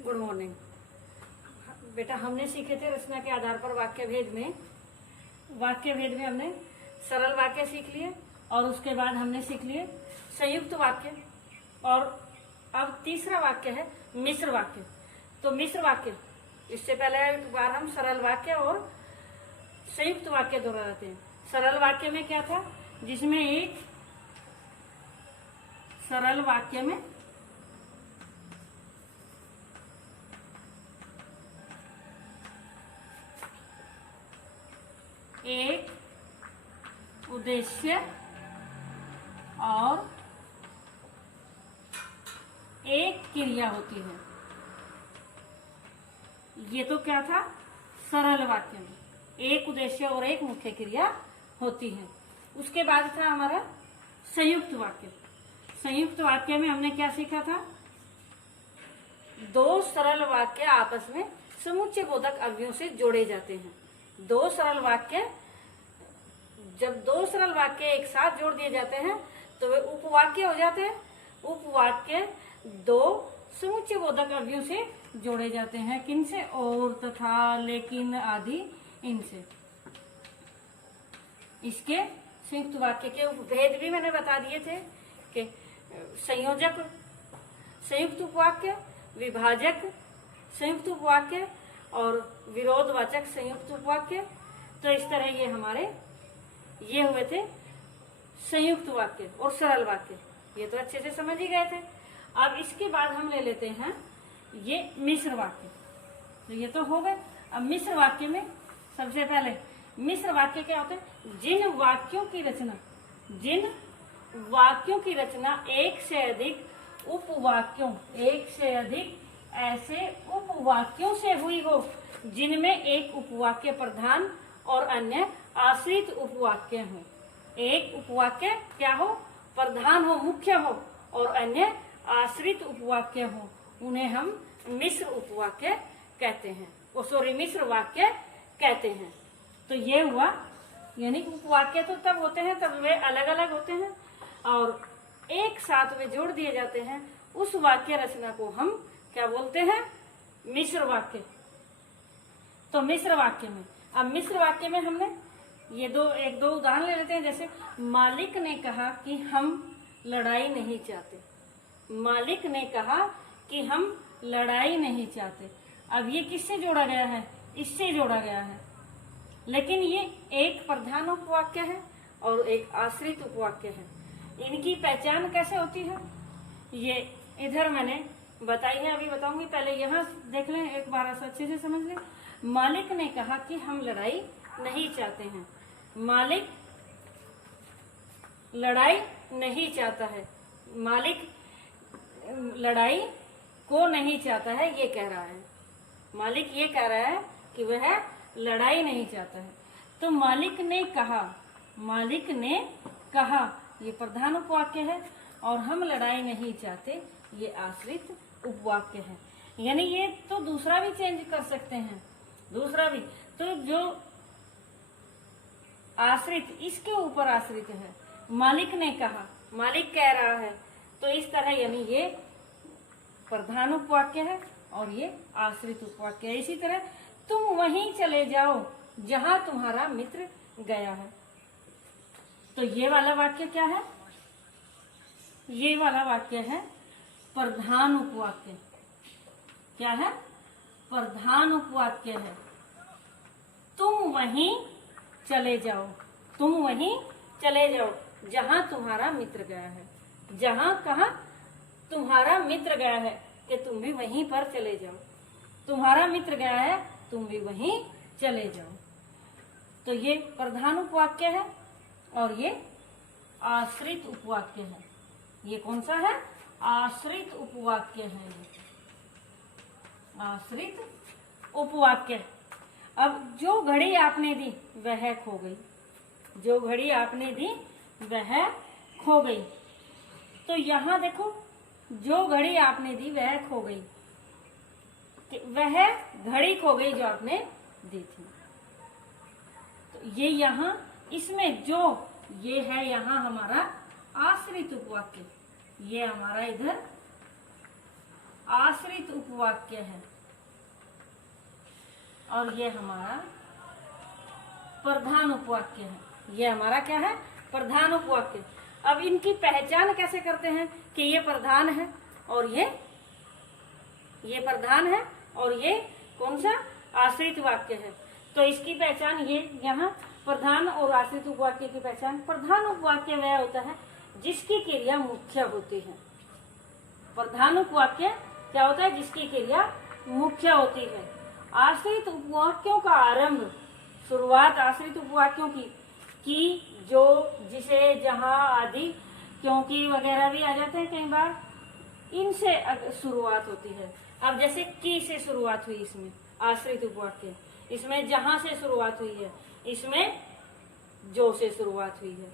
Good morning बेटा। हमने सीखे थे रचना के आधार पर वाक्य भेद में हमने सरल वाक्य सीख लिए और उसके बाद हमने सीख लिए संयुक्त वाक्य। और अब तीसरा वाक्य है मिश्र वाक्य। तो मिश्र वाक्य, इससे पहले एक बार हम सरल वाक्य और संयुक्त वाक्य दोहराते हैं। सरल वाक्य में क्या था, जिसमें एक सरल वाक्य में एक उद्देश्य और एक क्रिया होती है। ये तो क्या था, सरल वाक्य में एक उद्देश्य और एक मुख्य क्रिया होती है। उसके बाद था हमारा संयुक्त वाक्य। संयुक्त वाक्य में हमने क्या सीखा था, दो सरल वाक्य आपस में समुच्चय बोधक अवयवों से जोड़े जाते हैं। दो सरल वाक्य, जब दो सरल वाक्य एक साथ जोड़ दिए जाते हैं तो वे उपवाक्य हो जाते हैं। उपवाक्य दो समुच्चय बोधक अवयवों से जोड़े जाते हैं। किनसे? और, तथा, लेकिन आदि, इनसे। इसके संयुक्त वाक्य के उपभेद भी मैंने बता दिए थे कि संयोजक संयुक्त उपवाक्य, विभाजक संयुक्त उपवाक्य और विरोधवाचक संयुक्त उपवाक्य। तो इस तरह ये हुए थे संयुक्त वाक्य और सरल वाक्य। ये तो अच्छे से समझ ही गए थे। अब इसके बाद हम ले लेते हैं ये मिश्र वाक्य। तो ये तो हो गए। अब मिश्र वाक्य में सबसे पहले मिश्र वाक्य क्या होते हैं, जिन वाक्यों की रचना एक से अधिक ऐसे उपवाक्यों से हुई हो जिनमें एक उपवाक्य प्रधान और अन्य आश्रित उपवाक्य हो। एक उपवाक्य क्या हो, प्रधान हो, मुख्य हो, और अन्य आश्रित उपवाक्य हो, उन्हें हम मिश्र उपवाक्य कहते हैं। मिश्र वाक्य कहते हैं। तो ये हुआ, यानी उपवाक्य तो तब होते हैं तब वे अलग अलग होते हैं और एक साथ वे जोड़ दिए जाते हैं। उस वाक्य रचना को हम क्या बोलते हैं, मिश्र वाक्य। तो मिश्र वाक्य में, अब मिश्र वाक्य में हमने ये एक दो उदाहरण ले लेते हैं। जैसे मालिक ने कहा कि हम लड़ाई नहीं चाहते। मालिक ने कहा कि हम लड़ाई नहीं चाहते। अब ये किससे जोड़ा गया है, इससे जोड़ा गया है। लेकिन ये एक प्रधान उपवाक्य है और एक आश्रित उपवाक्य है। इनकी पहचान कैसे होती है, ये इधर मैंने बताई है, अभी बताऊंगी। पहले यहाँ देख लें, एक बार अच्छे से समझ लें। मालिक ने कहा कि हम लड़ाई नहीं चाहते हैं। मालिक लड़ाई नहीं चाहता है। मालिक लड़ाई को नहीं चाहता है, ये कह रहा है। मालिक ये कह रहा है कि वह लड़ाई नहीं चाहता है। तो मालिक ने कहा ये प्रधान उपवाक्य है और हम लड़ाई नहीं चाहते ये आश्रित उपवाक्य है। यानी ये तो दूसरा भी चेंज कर सकते हैं, दूसरा भी। तो जो आश्रित, इसके ऊपर आश्रित है। मालिक ने कहा, मालिक कह रहा है, तो इस तरह यानी ये प्रधान उपवाक्य है और ये आश्रित उपवाक्य है। इसी तरह तुम वहीं चले जाओ जहां तुम्हारा मित्र गया है। तो ये वाला वाक्य क्या है, ये वाला वाक्य है प्रधान उपवाक्य। क्या है, प्रधान उपवाक्य है। तुम वहीं चले जाओ, तुम वहीं चले जाओ जहां तुम्हारा मित्र गया है। जहां, कहा, तुम्हारा मित्र गया है कि तुम भी वहीं पर चले जाओ। तुम्हारा मित्र गया है, तुम भी वहीं चले जाओ। तो ये प्रधान उपवाक्य है और ये आश्रित उपवाक्य है। ये कौन सा है, आश्रित उपवाक्य है। ये आश्रित उपवाक्य। अब जो घड़ी आपने दी वह खो गई। जो घड़ी आपने दी वह खो गई। तो यहाँ देखो, जो घड़ी आपने दी वह खो गई, वह घड़ी खो गई जो आपने दी थी। तो ये यहाँ, इसमें जो ये है यहाँ हमारा आश्रित उपवाक्य, ये हमारा इधर आश्रित उपवाक्य है और ये हमारा प्रधान उपवाक्य है। ये हमारा क्या है? प्रधान उपवाक्य। अब इनकी पहचान कैसे करते हैं कि ये प्रधान है और ये प्रधान है और ये कौन सा? आश्रित वाक्य है। तो इसकी पहचान ये यहाँ प्रधान और आश्रित उपवाक्य की पहचान। प्रधान उपवाक्य वह होता है जिसकी क्रिया मुख्य होती है। प्रधान उपवाक्य क्या होता है? जिसकी क्रिया मुख्य होती है। आश्रित उपवाक्यों का आरंभ, शुरुआत आश्रित उपवाक्यों की, जो, जिसे, जहां आदि, क्योंकि वगैरह भी आ जाते हैं कई बार, इनसे शुरुआत होती है। अब जैसे की से शुरुआत हुई इसमें आश्रित उपवाक्य, इसमें जहां से शुरुआत हुई है, इसमें जो से शुरुआत हुई है,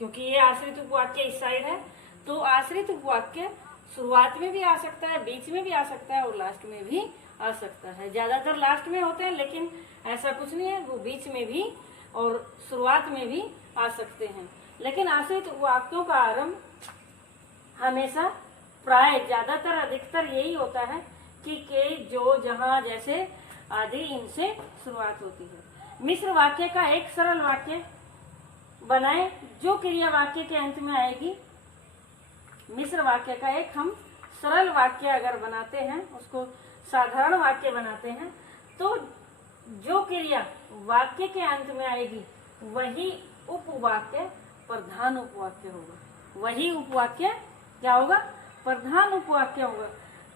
क्योंकि ये आश्रित उपवाक्य इस साइड है। तो आश्रित उपवाक्य शुरुआत में भी आ सकता है, बीच में भी आ सकता है और लास्ट में भी आ सकता है। ज्यादातर लास्ट में होते हैं, लेकिन ऐसा कुछ नहीं है, वो बीच में भी और शुरुआत में भी आ सकते हैं। लेकिन आश्रित वाक्यों का आरंभ हमेशा, प्राय, ज्यादातर, अधिकतर यही होता है कि के, जो, जहां, जैसे आदि, इनसे शुरुआत होती है। मिश्र वाक्य का एक सरल वाक्य बनाए जो क्रिया वाक्य के अंत में आएगी। मिश्र वाक्य का एक हम सरल वाक्य अगर बनाते हैं, उसको साधारण वाक्य बनाते हैं, तो जो क्रिया वाक्य के अंत में आएगी वही उपवाक्य प्रधान उपवाक्य होगा। वही उपवाक्य क्या होगा? प्रधान उपवाक्य होगा।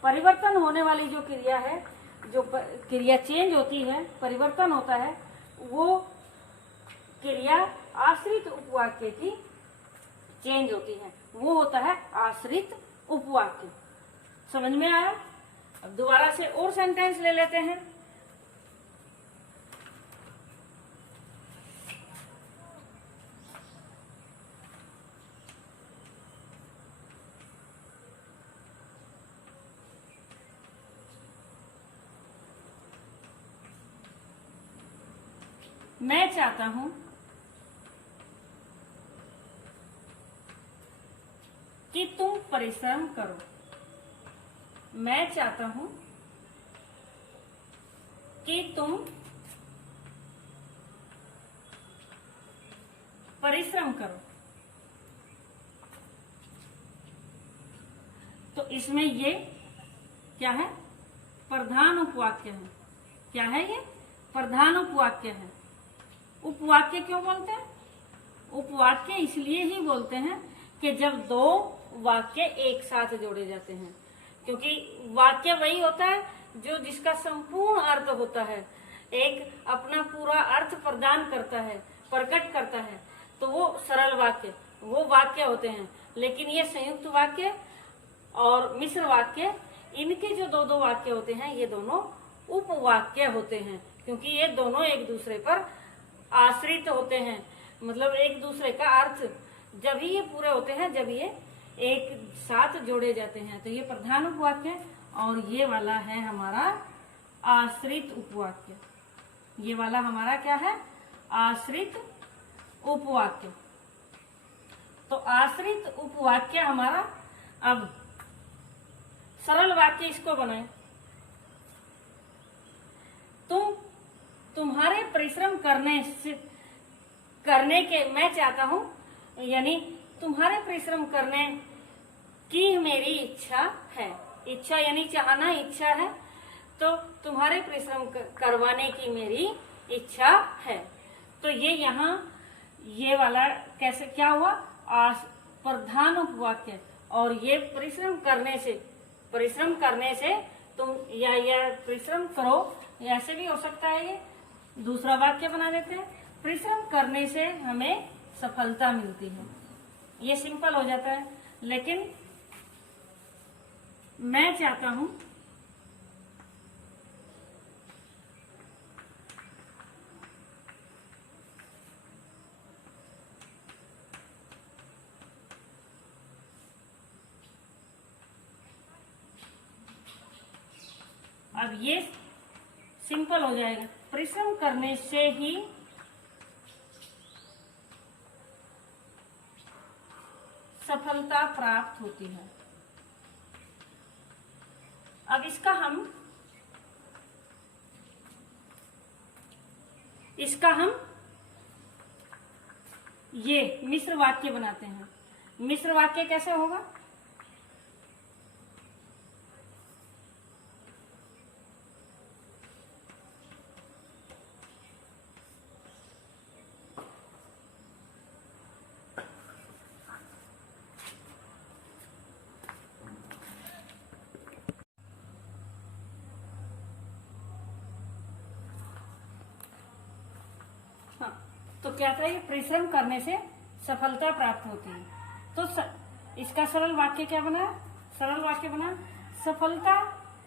परिवर्तन होने वाली जो क्रिया है, जो क्रिया चेंज होती है, परिवर्तन होता है, वो क्रिया आश्रित उपवाक्य की चेंज होती है, वो होता है आश्रित उपवाक्य। समझ में आया? अब दोबारा से और सेंटेंस ले लेते हैं। मैं चाहता हूं कि तुम परिश्रम करो। मैं चाहता हूं कि तुम परिश्रम करो। तो इसमें ये क्या है? प्रधान उपवाक्य है। क्या है ये? प्रधान उपवाक्य है। उपवाक्य क्यों बोलते हैं? उपवाक्य इसलिए ही बोलते हैं कि जब दो वाक्य एक साथ जोड़े जाते हैं, क्योंकि वाक्य वही होता है जो जिसका संपूर्ण अर्थ होता है, एक अपना पूरा अर्थ प्रदान करता है, प्रकट करता है, तो वो सरल वाक्य, वो वाक्य होते हैं। लेकिन ये संयुक्त वाक्य और मिश्र वाक्य, इनके जो दो दो वाक्य होते हैं, ये दोनों उपवाक्य होते हैं, क्योंकि ये दोनों एक दूसरे पर आश्रित होते हैं। मतलब एक दूसरे का अर्थ जब ही ये पूरे होते हैं, जब ये एक साथ जोड़े जाते हैं, तो ये प्रधान उपवाक्य और ये वाला है हमारा आश्रित उपवाक्य। ये वाला हमारा क्या है? आश्रित उपवाक्य। तो आश्रित उपवाक्य हमारा, अब सरल वाक्य इसको बनाए। तुम्हारे परिश्रम करने के मैं चाहता हूं, यानी तुम्हारे परिश्रम करने की मेरी इच्छा है। इच्छा यानी चाहना, इच्छा है, तो तुम्हारे परिश्रम करवाने की मेरी इच्छा है। तो ये यहाँ ये वाला कैसे क्या हुआ? प्रधान उपवाक्य। और ये परिश्रम करने से तुम या परिश्रम करो, ऐसे भी हो सकता है। ये दूसरा वाक्य बना देते हैं, परिश्रम करने से हमें सफलता मिलती है। ये सिंपल हो जाता है। लेकिन मैं चाहता हूं अब ये सिंपल हो जाएगा, परिश्रम करने से ही सफलता प्राप्त होती है। अब इसका हम ये मिश्र वाक्य बनाते हैं। मिश्र वाक्य कैसे होगा? हाँ, तो क्या था? ये परिश्रम करने से सफलता प्राप्त होती है। तो इसका सरल वाक्य क्या बना? सरल वाक्य बना, सफलता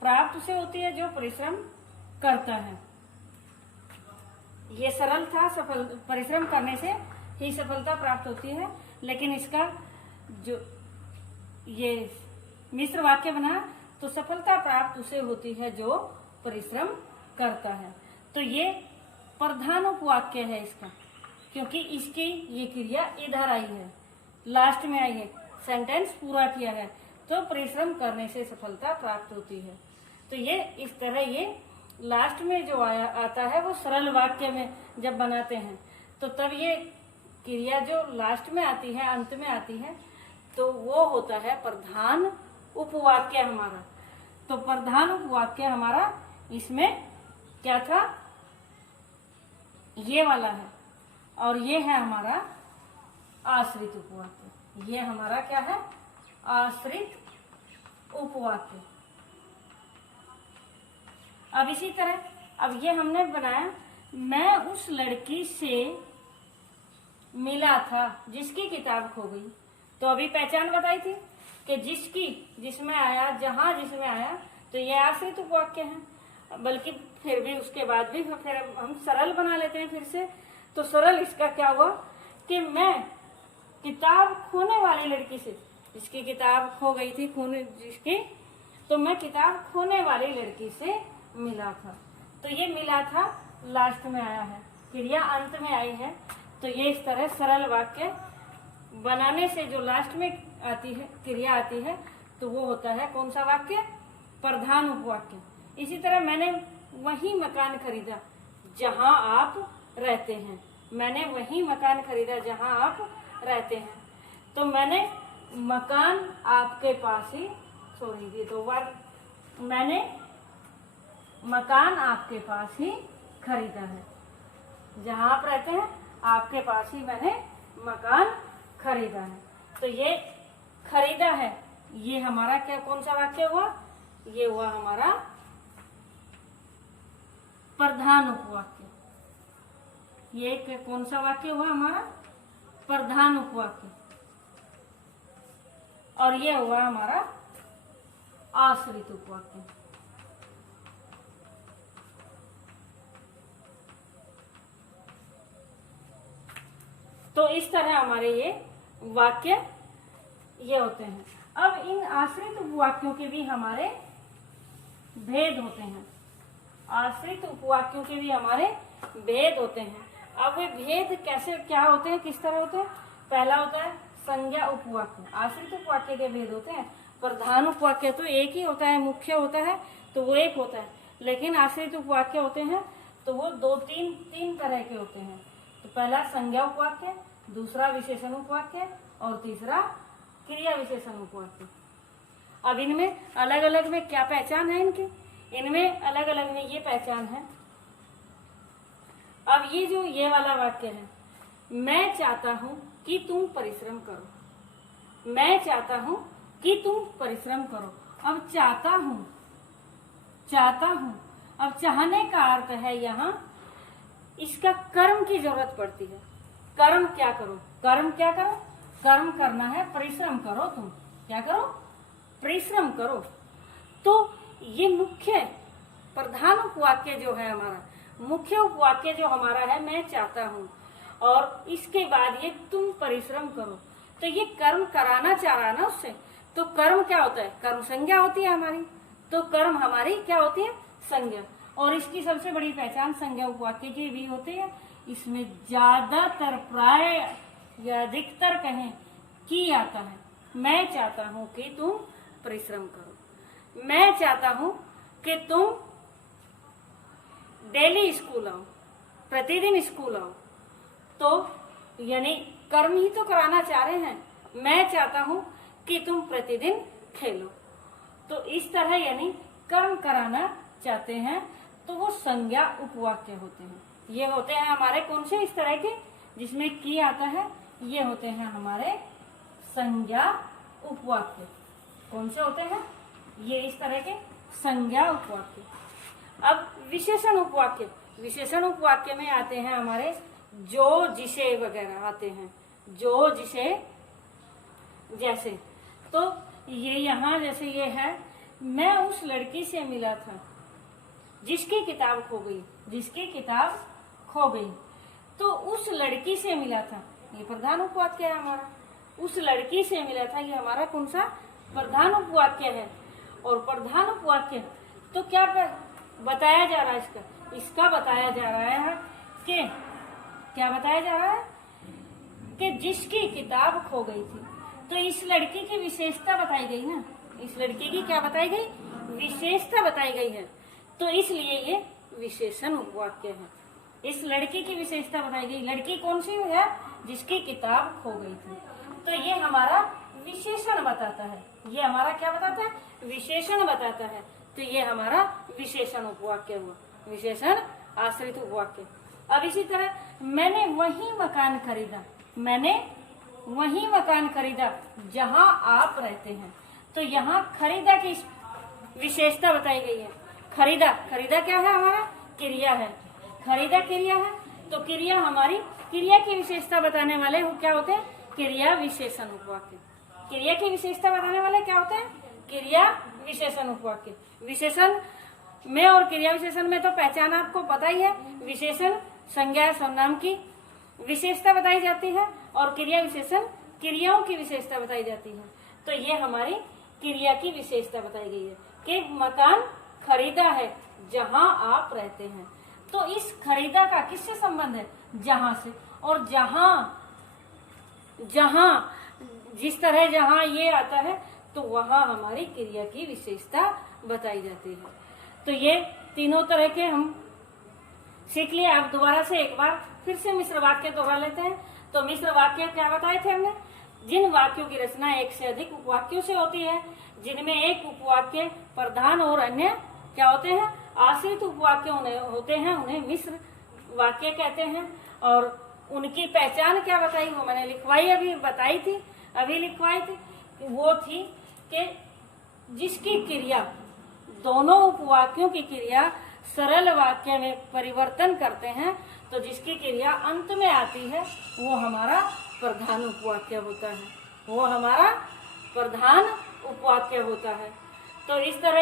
प्राप्त उसे होती है जो परिश्रम करता है। ये सरल था, परिश्रम करने से ही सफलता प्राप्त होती है। लेकिन इसका जो ये मिश्र वाक्य बना, तो सफलता प्राप्त उसे होती है जो परिश्रम करता है। तो ये प्रधान उपवाक्य है इसका, क्योंकि इसकी ये क्रिया इधर आई है, लास्ट में आई है, सेंटेंस पूरा किया है। तो परिश्रम करने से सफलता प्राप्त होती है। तो ये इस तरह ये लास्ट में जो आता है वो सरल वाक्य में जब बनाते हैं, तो तब ये क्रिया जो लास्ट में आती है, अंत में आती है, तो वो होता है प्रधान उपवाक्य हमारा। तो प्रधान उपवाक्य हमारा इसमें क्या था? ये वाला है, और ये है हमारा आश्रित उपवाक्य। ये हमारा क्या है? आश्रित उपवाक्य। अब इसी तरह अब ये हमने बनाया, मैं उस लड़की से मिला था जिसकी किताब खो गई। तो अभी पहचान बताई थी कि जिसकी, जिसमें आया, जहां जिसमें आया, तो ये आश्रित उपवाक्य है। बल्कि फिर भी उसके बाद भी फिर हम सरल बना लेते हैं फिर से। तो सरल इसका क्या हुआ कि मैं किताब खोने वाली लड़की से, जिसकी किताब खो गई थी, जिसकी, तो मैं किताब खोने वाली लड़की से मिला था। तो ये मिला था लास्ट में आया है, क्रिया अंत में आई है। तो ये इस तरह सरल वाक्य बनाने से जो लास्ट में आती है, क्रिया आती है, तो वो होता है कौन सा वाक्य? प्रधान उपवाक्य। इसी तरह मैंने वही मकान खरीदा जहां आप रहते हैं। मैंने वही मकान खरीदा जहां आप रहते हैं। तो मैंने मकान आपके पास ही, ये 2 बार, मैंने मकान आपके पास ही खरीदा है। जहां आप रहते हैं आपके पास ही मैंने मकान खरीदा है। तो ये खरीदा है, ये हमारा क्या, कौन सा वाक्य हुआ? ये हुआ हमारा प्रधान उपवाक्य। ये कौन सा वाक्य हुआ हमारा? प्रधान उपवाक्य। और ये हुआ हमारा आश्रित उपवाक्य। तो इस तरह हमारे ये वाक्य ये होते हैं। अब इन आश्रित उपवाक्यों के भी हमारे भेद होते हैं। आश्रित उपवाक्यों के भी हमारे भेद होते हैं। अब वे भेद कैसे, क्या होते हैं, किस तरह होते हैं? पहला होता है संज्ञा उपवाक्य। आश्रित उपवाक्य के भेद होते हैं। प्रधान उपवाक्य तो एक ही होता है, मुख्य होता है, तो वो एक होता है। लेकिन आश्रित उपवाक्य होते हैं तो वो तीन तरह के होते हैं। तो पहला संज्ञा उपवाक्य, दूसरा विशेषण उपवाक्य, और तीसरा क्रिया विशेषण उपवाक्य। अब इनमें अलग अलग में क्या पहचान है इनकी? इनमें अलग अलग में ये पहचान है। अब ये जो ये वाला वाक्य है, मैं चाहता हूं कि तुम परिश्रम करो। मैं चाहता हूं कि तुम परिश्रम करो। अब चाहता हूं, अब चाहने का अर्थ है यहाँ इसका कर्म की जरूरत पड़ती है। कर्म क्या करो? कर्म क्या करो? कर्म करना है, परिश्रम करो। तुम क्या करो? परिश्रम करो। तो ये मुख्य प्रधान उपवाक्य जो है हमारा, मुख्य उपवाक्य जो हमारा है, मैं चाहता हूँ, और इसके बाद ये तुम परिश्रम करो। तो ये कर्म कराना चाह रहा ना उससे, तो कर्म क्या होता है? कर्म संज्ञा होती है हमारी। तो कर्म हमारी क्या होती है? संज्ञा। और इसकी सबसे बड़ी पहचान संज्ञा उपवाक्य की भी होती है। इसमें ज्यादातर, प्राय या अधिकतर कहें कि आता है, मैं चाहता हूं कि तुम परिश्रम करो। मैं चाहता हूं कि तुम डेली स्कूल आओ, प्रतिदिन स्कूल आओ। तो यानी कर्म ही तो कराना चाह रहे हैं। मैं चाहता हूं कि तुम प्रतिदिन खेलो। तो इस तरह यानी कर्म कराना चाहते हैं, तो वो संज्ञा उपवाक्य होते हैं। ये होते हैं हमारे कौन से इस तरह के जिसमें की आता है, ये होते हैं हमारे संज्ञा उपवाक्य। कौन से होते हैं? ये इस तरह के संज्ञा उपवाक्य। अब विशेषण उपवाक्य, विशेषण उपवाक्य में आते हैं हमारे जो जिसे वगैरह आते हैं। जो जिसे जैसे, तो ये यहाँ जैसे ये है, मैं उस लड़की से मिला था जिसकी किताब खो गई, जिसकी किताब खो गई। तो उस लड़की से मिला था, ये प्रधान उपवाक्य है हमारा। उस लड़की से मिला था, ये हमारा कौन सा प्रधान उपवाक्य है। और प्रधान उपवाक्य तो क्या बताया जा रहा है इसका बताया जा रहा है कि क्या बताया जा रहा है कि जिसकी किताब खो गई थी। तो इस लड़की की विशेषता बताई गई ना, इस लड़की की क्या बताई गई? विशेषता बताई गई है। तो इसलिए ये विशेषण उपवाक्य है। इस लड़की की विशेषता बताई गई। लड़की कौन सी है? जिसकी किताब खो गई थी। तो ये हमारा विशेषण बताता है। ये हमारा क्या बताता है? विशेषण बताता है। तो ये हमारा विशेषण उपवाक्य हुआ, विशेषण आश्रित उपवाक्य। अब इसी तरह मैंने वही मकान खरीदा, मैंने वही मकान खरीदा जहां आप रहते हैं। तो यहाँ खरीदा की विशेषता बताई गई है। खरीदा, खरीदा क्या है? हमारा क्रिया है। खरीदा क्रिया है, तो क्रिया हमारी क्रिया की विशेषता बताने वाले वो क्या होते हैं? क्रिया विशेषण उपवाक्य। क्रिया की विशेषता बताने वाले क्या होते हैं? क्रिया विशेषण उपवाक्य। विशेषण में और क्रिया विशेषण में तो पहचान आपको पता ही है। विशेषण संज्ञा सर्वनाम की विशेषता बताई जाती है और क्रिया विशेषण क्रियाओं की विशेषता बताई जाती है। तो ये हमारी क्रिया की विशेषता बताई गई है कि मकान खरीदा है जहां आप रहते हैं। तो इस खरीदा का किससे संबंध है? जहां से। और जहां जिस तरह जहां ये आता है तो वहां हमारी क्रिया की विशेषता बताई जाती है। तो ये तीनों तरह के हम सीख लिए। आप दोबारा से एक बार फिर से मिश्र वाक्य दोहरा लेते हैं। तो मिश्र वाक्य क्या बताए थे हमने? जिन वाक्यों की रचना एक से अधिक उपवाक्यों से होती है, जिनमें एक उपवाक्य प्रधान और अन्य क्या होते हैं? आश्रित उपवाक्य होते हैं, उन्हें मिश्र वाक्य कहते हैं। और उनकी पहचान क्या बताई? वो मैंने लिखवाई, अभी बताई थी, अभी लिखवाई थी। वो थी कि जिसकी क्रिया, दोनों उपवाक्यों की क्रिया सरल वाक्य में परिवर्तन करते हैं, तो जिसकी क्रिया अंत में आती है वो हमारा प्रधान उपवाक्य होता है। वो हमारा प्रधान उपवाक्य होता है। तो इस तरह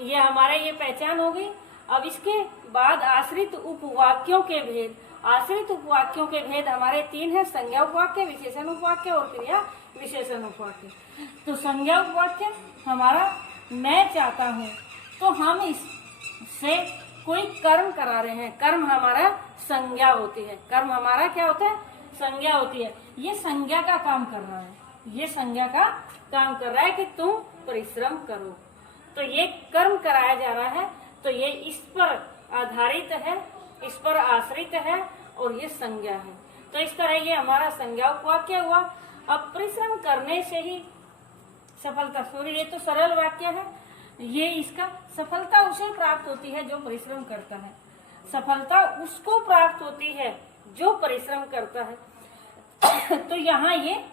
ये हमारे ये पहचान हो गई। अब इसके बाद आश्रित उपवाक्यों के भेद। आश्रित उपवाक्यों के भेद हमारे तीन हैं: संज्ञा उपवाक्य, विशेषण उपवाक्य और क्रिया विशेषण उपवाक्य। तो संज्ञा उपवाक्य हमारा मैं चाहता हूँ, तो हम इससे कोई कर्म करा रहे हैं। कर्म हमारा संज्ञा होती है। कर्म हमारा क्या होता है? संज्ञा होती है। ये संज्ञा का काम कर रहा है, ये संज्ञा का काम कर रहा है कि तुम परिश्रम करो। तो ये कर्म कराया जा रहा है, तो ये इस पर आधारित है, इस पर आश्रित है और ये संज्ञा है। तो इस तरह ये हमारा संज्ञा उपवाक्य हुआ। अब परिश्रम करने से ही सफलता, सॉरी ये तो सरल वाक्य है, ये इसका सफलता उसे प्राप्त होती है जो परिश्रम करता है। सफलता उसको प्राप्त होती है जो परिश्रम करता है। तो यहाँ ये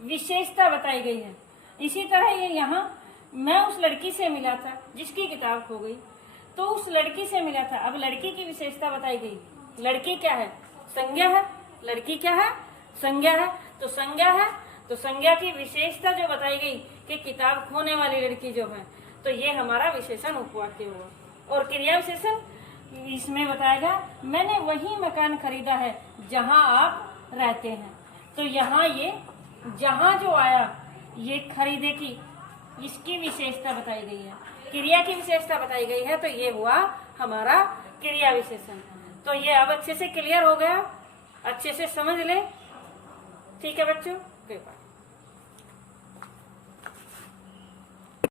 विशेषता बताई गई है। इसी तरह ये यहाँ मैं उस लड़की से मिला था जिसकी किताब खो गई, तो उस लड़की से मिला था। अब लड़की की विशेषता बताई गई। लड़की क्या है? संज्ञा है। लड़की क्या है? संज्ञा है। तो संज्ञा है, तो संज्ञा की विशेषता जो बताई गई कि किताब खोने वाली लड़की जो है, तो ये हमारा विशेषण उपवाक्य हुआ। और क्रिया विशेषण इसमें बताएगा मैंने वही मकान खरीदा है जहां आप रहते हैं। तो यहाँ ये जहां जो आया, ये खरीदे की, इसकी विशेषता बताई गई है। क्रिया की विशेषता बताई गई है, तो ये हुआ हमारा क्रिया विशेषण। तो ये अब अच्छे से क्लियर हो गया, अच्छे से समझ ले। ठीक है बच्चों, बाय।